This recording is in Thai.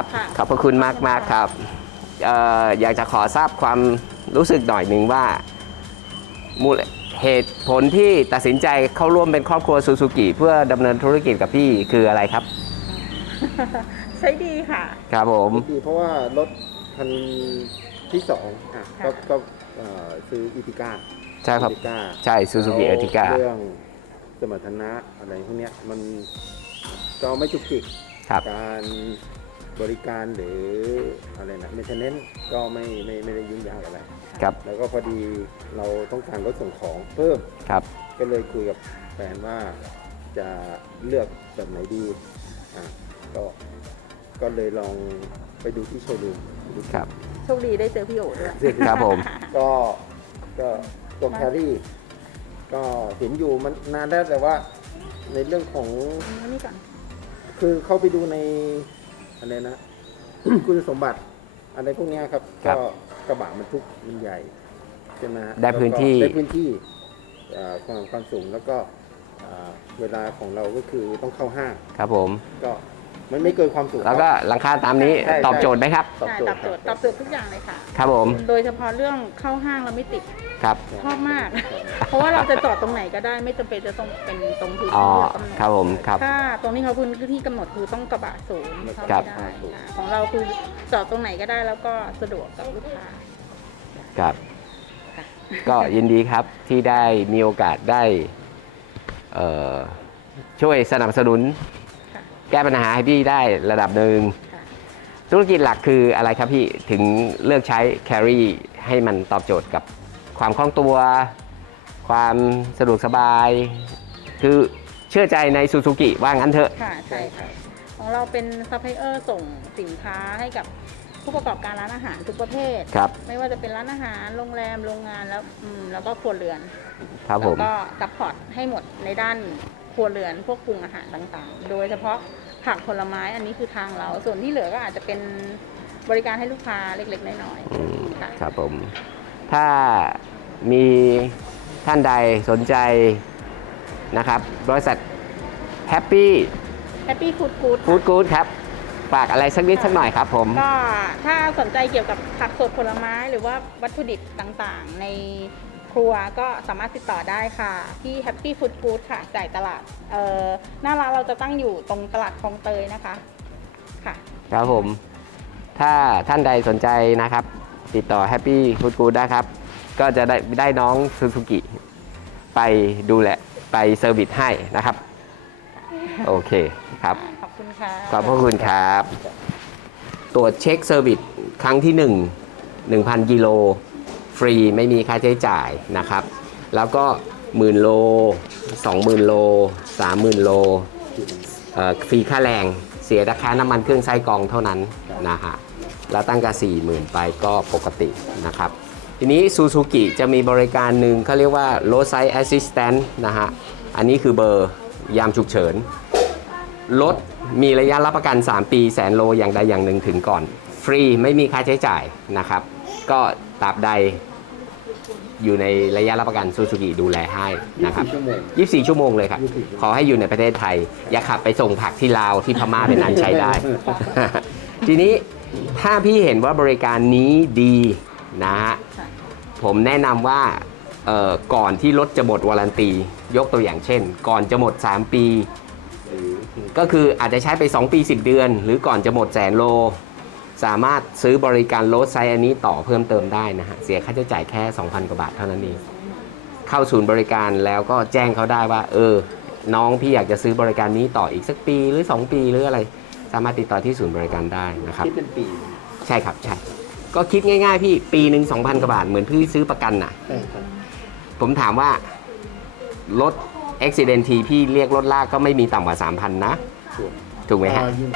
ครับ ค่ะ ขอบพระคุณมากมากๆครับเอ่ออยากจะขอทราบความรู้สึกหน่อยหนึ่งว่ามูลเหตุผลที่ตัดสินใจเข้าร่วมเป็นครอบครัวซูซูกิเพื่อดำเนินธุรกิจกับพี่คืออะไรครับ ใช้ดีค่ะ ครับผม ดีเพราะว่ารถคันที่สองอะค่ะ ก็ก็เอ่อซื้ออีติก้าใช่ครับ อีติก้าใช่ซูซูกิเอติก้าเรื่องสมรรถนะอะไรพวกเนี้ยมันก็ไม่จุกจิก ครับ การ บริการหรืออะไรนะเมนเทนเนนก็ไม่ไม่ไม่ได้ยุ่งยากอะไรครับแล้วก็พอดีเราต้องการรถส่งของเพิ่มครับก็เลยคุยกับแฟนว่าจะเลือกแบบไหนดีอะก็ก็เลยลองไปดูที่โชว์รูมดูครับ โชคดีได้เจอพี่โอด้วยครับผม ก็ก็ตัวแครี่ ก็เห็นอยู่มันนานแล้วแต่ว่าในเรื่องของอันนี้ก่อน คือเข้าไปดูใน อะไรนะ คุณสมบัติอะไรพวกเนี้ยครับ ครับก็กระบะมันทุกมันใหญ่ใช่ไหมฮะได้พื้นที่ แล้วก็ได้พื้นที่อ่าความความสูงแล้วก็อ่าเวลาของเราก็คือต้องเข้าห้าง ครับผม ก็ มันไม่เกินความสูงแล้วก็หลังคาตามนี้ใช่ตอบโจทย์ไหมครับตอบใช่โจตทอบย์โจทย์ตอบโจทย์ทุกอย่างเลยค่ะ ครับผมโดยเฉพาะเรื่องเข้าห้างเราไม่ติดครับ ชอบมาก เพราะว่าเราจะจอดตรงไหนก็ได้ไม่จำเป็นจะต้องเป็นตรงพื้นอ๋อที่เรากำหนดครับผมครับ ถ้าตรงนี้เขาพื้นที่กำหนดคือต้องกระบะสูงเข้าครัไม่บได้ค่ะของเราคือจอดตรงไหนก็ได้แล้วก็สะดวกกับลูกค้า ครับ ค่ะ ก็ยินดีครับที่ได้มีโอกาสได้เอ่อช่วยสนับสนุนค่ะ แก้ปัญหาให้พี่ได้ระดับหนึ่งค่ะธุรกิจหลักคืออะไรครับพี่ถึงเลือกใช้ Carry ให้มันตอบโจทย์กับความคล่องตัว ความสะดวกสบาย คือเชื่อใจในซูซูกิว่างั้นเถอะ ค่ะใช่ค่ะของเราเป็นซัพพลายเออร์ส่งสินค้าให้กับผู้ประกอบการร้านอาหารทุกประเภท ครับ ไม่ว่าจะเป็นร้านอาหารโรงแรมโรงงานแล้วอืมแล้วก็ครัวเรือนครับผแล้วมก็ซัพพอร์ตให้หมดในด้านครั วเรือนพวกปรุงอาหารต่างๆ โดยเฉพาะผักผลไม้อันนี้คือทางเรา ส่วนที่เหลือก็อาจจะเป็นบริการให้ลูกค้าเล็ก ๆ น้อยอืมๆค่ะครับผม ถ้ามีท่านใดสนใจนะครับ บริษัท Happy Happy Food Good Food Good ครับฝากอะไรสักนิดสักหน่อยครับผม ก็ถ้าสนใจเกี่ยวกับผักสดผลไม้หรือว่าวัตถุดิบต่างๆ ใน ครัวก็สามารถติดต่อได้ค่ะ ที่ Happy Food Good ค่ะจ่ายตลาดเอ่อหน้าร้านเราจะตั้งอยู่ตรงตลาดคลองเตยนะคะค่ะ ครับผม ถ้าท่านใดสนใจนะครับ ติดต่อ Happy Food Good นะครับ ก็จะได้ได้น้องซูซูกิไปดูแลไปเซอร์วิสให้นะครับ โอเคครับ ขอบคุณค่ะ ขอบพระคุณครับ ตรวจเช็คเซอร์วิสครั้งที่ 1 1,000 กิโล ฟรีไม่มีค่าใช้จ่ายนะครับ แล้วก็หมื่นโล20,000โล30,000โลเอ่อฟรีค่าแรงเสียราคาน้ำมันเครื่องไส้กรองเท่านั้นนะฮะแล้วตั้งกับ40,000 ไปก็ปกตินะครับ ทีนี้ซูซูกิจะมีบริการหนึ่งเขาเรียกว่า Road Side Assistant นะฮะ อันนี้คือเบอร์ยามฉุกเฉิน รถมีระยะรับประกัน 3 ปีแสนโลอย่างใดอย่างหนึ่งถึงก่อน ฟรีไม่มีค่าใช้จ่ายนะครับ ก็ตราบใด อยู่ในระยะรับประกันซูซูกิดูแลให้นะครับ ชั่วโมง 24 ชั่วโมงเลยครับ 24 ขอให้อยู่ในประเทศไทย อย่าขับไปส่งผักที่ลาวที่พม่าเป็นอันใช้ได้ ทีนี้ถ้าพี่เห็นว่าบริการนี้ดีนะฮะค่ะผมแนะนำว่าเอ่อก่อนที่รถจะหมดวารันตี ยกตัวอย่างเช่น ก่อนจะหมด 3 ปีหรือก็คืออาจจะใช้ไป 2 ปี 10 เดือน หรือก่อนจะหมดแสนโล สามารถซื้อบริการรถไซส์อันนี้ต่อเพิ่มเติมได้นะฮะ เสียค่าใช้จ่ายแค่ 2,000 กว่าบาทเท่านั้นเองเข้าศูนย์บริการแล้วก็แจ้งเขาได้ว่า เออ น้องพี่อยากจะซื้อบริการนี้ต่ออีกสักปีหรือ 2 ปีหรืออะไร สามารถติดต่อที่ศูนย์บริการได้นะครับ คิดเป็นปี ใช่ครับ ใช่ ก็คิดง่ายๆพี่ปีหนึ่ง2,000 กว่าบาทเหมือนพี่ซื้อประกันน่ะ ใช่ครับ ผมถามว่ารถ accident ทีพี่เรียกรถลากก็ไม่มีต่ำกว่า 3,000 นะ ถูกถูกไหมฮะ อ่ายิ่ง